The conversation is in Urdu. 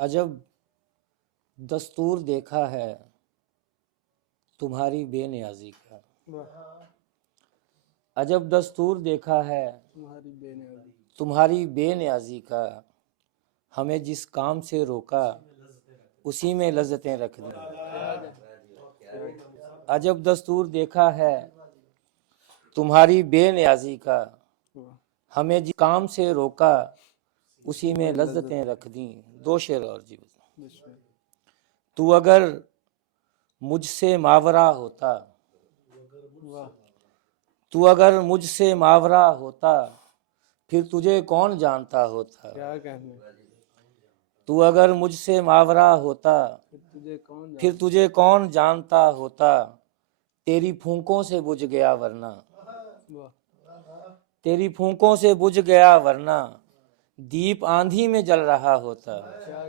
عجب دستور دیکھا ہے تمہاری بے نیازی کا، عجب دستور دیکھا ہے تمہاری بے نیازی کا، ہمیں جس کام سے روکا اسی میں لذتیں رکھ دیں۔ عجب دستور دیکھا ہے تمہاری بے نیازی کا، ہمیں جس کام سے روکا اسی میں لذتیں رکھ دیں۔ دو شعر اور جی۔ تو اگر مجھ سے ماورا ہوتا، تو اگر مجھ سے ماورا ہوتا پھر تجھے کون جانتا ہوتا، تو اگر مجھ سے ماورا ہوتا پھر تجھے کون جانتا ہوتا، تیری پھونکوں سے بجھ گیا ورنہ، تیری پھونکوں سے بجھ گیا ورنہ، دیپ آندھی میں جل رہا ہوتا۔